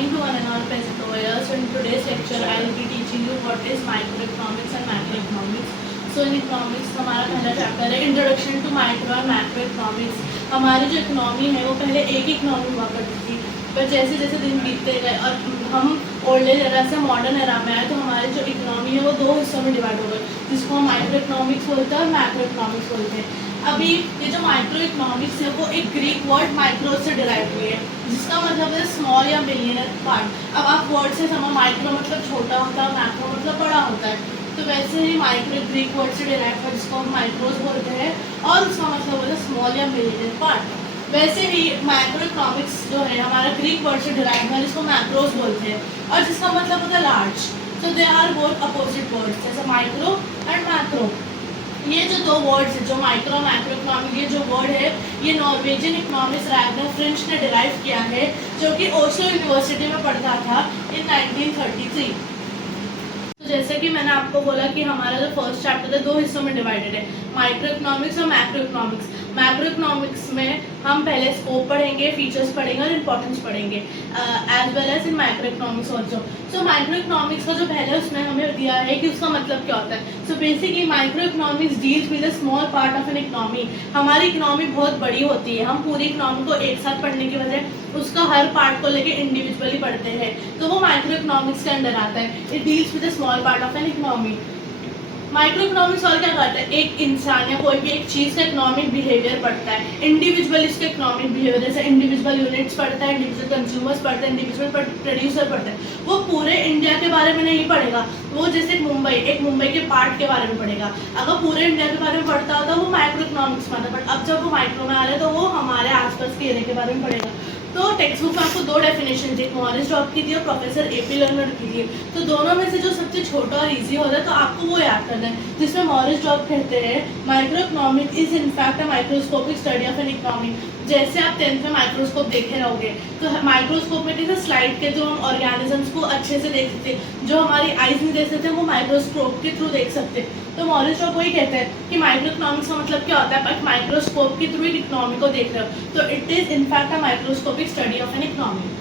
morning to one and all present over here. So in today's lecture, I will be teaching you what is microeconomics and macroeconomics. So in economics हमारा पहला chapter है introduction to micro और macroeconomics. हमारी जो economy है वो पहले एक इकोनॉमी हुआ करती थी, पर जैसे जैसे दिन बीतते गए और हम ओल्ड एज एरा से मॉडर्न एरा में आए तो हमारी जो इकोनॉमी है वो दो हिस्सों में डिवाइड हो गई, जिसको हम माइक्रो इकोनॉमिक्स बोलते हैं और मैक्रो इकोनॉमिक्स बोलते हैं। अभी ये जो माइक्रो इकोनॉमिक्स है वो एक ग्रीक वर्ड माइक्रो से डिराइव हुई है, जिसका मतलब है स्मॉल या मिलियनर पार्ट। अब आप वर्ड से समझो, माइक्रो मतलब छोटा होता है, मैक्रो मतलब बड़ा होता है। तो वैसे ही माइक्रो ग्रीक वर्ड से डिराइव है, जिसको हम माइक्रोज बोलते हैं, और उसका मतलब होता है स्मॉल या मिलियनर पार्ट। वैसे ही माइक्रो इकोनॉमिक्स जो है हमारा ग्रीक वर्ड से डिराइव है, जिसको मैक्रोज बोलते हैं, और जिसका मतलब होता है large. So they are both opposite words, जैसे माइक्रो एंड मैक्रो। ये जो दो वर्ड्स है, जो माइक्रो मैक्रो इकोनॉमिक, ये जो वर्ड है ये नॉर्वेजियन इकोनॉमिस्ट रैगनर फ्रेंच ने डिराइव किया है, जो कि ओस्लो यूनिवर्सिटी में पढ़ता था इन 1933। तो जैसे कि मैंने आपको बोला कि हमारा जो फर्स्ट चैप्टर है दो हिस्सों में डिवाइडेड है, माइक्रो इकोनॉमिक्स और मैक्रो इकोनॉमिक्स। मैक्रो इकोनॉमिक्स में हम पहले स्कोप पढ़ेंगे, फीचर्स पढ़ेंगे और इंपॉर्टेंस पढ़ेंगे, as well as in micro economics also. सो माइक्रो इकोनॉमिक्स का जो पहले उसमें हमें दिया है कि उसका मतलब क्या होता है। So basically micro economics deals with a small part of an economy. हमारी इकोनॉमी बहुत बड़ी होती है, हम पूरी इकोनॉमी को एक साथ पढ़ने की बजाय उसका हर पार्ट को लेके इंडिविजुअली पढ़ते हैं, तो वो माइक्रो इकोनॉमिक्स के अंडर आता है। It deals with a small part of an economy. Micro economics और क्या करता है, एक इंसान या कोई भी एक चीज़ का इकोनॉमिक बिहेवियर पढ़ता है, इंडिविजुअल इसका इकोनॉमिक बिहेवियर, जैसे इंडिविजुअल यूनिट्स पढ़ता है, इंडिविजुअल कंज्यूमर्स पढ़ता है, इंडिविजुअल प्रोड्यूसर पढ़ता है। वो पूरे इंडिया के बारे में नहीं पढ़ेगा, वो जैसे एक मुंबई के पार्ट के बारे में पढ़ेगा। अगर पूरे इंडिया के बारे में पढ़ता होता वो माइक्रो इकोनॉमिक्स में आता, बट अब जब वो माइक्रो में आ रहा है तो वो हमारे आसपास के एरिया के बारे में पढ़ेगा। तो टेक्स्ट बुक में आपको दो डेफिनेशन थी, मॉरिस जॉब की थी और प्रोफेसर AP लर्नर की थी। तो दोनों में से जो सबसे छोटा और इजी होता है तो आपको वो याद करना है, जिसमें मॉरिस जॉब कहते हैं micro economic is in fact a microscopic study of an economy. जैसे आप 10th में माइक्रोस्कोप देखे रहोगे तो माइक्रोस्कोप में कैसे स्लाइड के जो हम ऑर्गेनिजम्स को अच्छे से देख सकते, जो हमारी आइज नहीं देख सकते, वो माइक्रोस्कोप के थ्रू देख सकते। तो मॉरिस जॉब वही कहते हैं कि माइक्रो इकोनॉमिक्स का मतलब क्या होता है, बट माइक्रोस्कोप के थ्रू एक इकोनॉमी को देख रहे हो, तो it is in fact a microscopic study of an economy.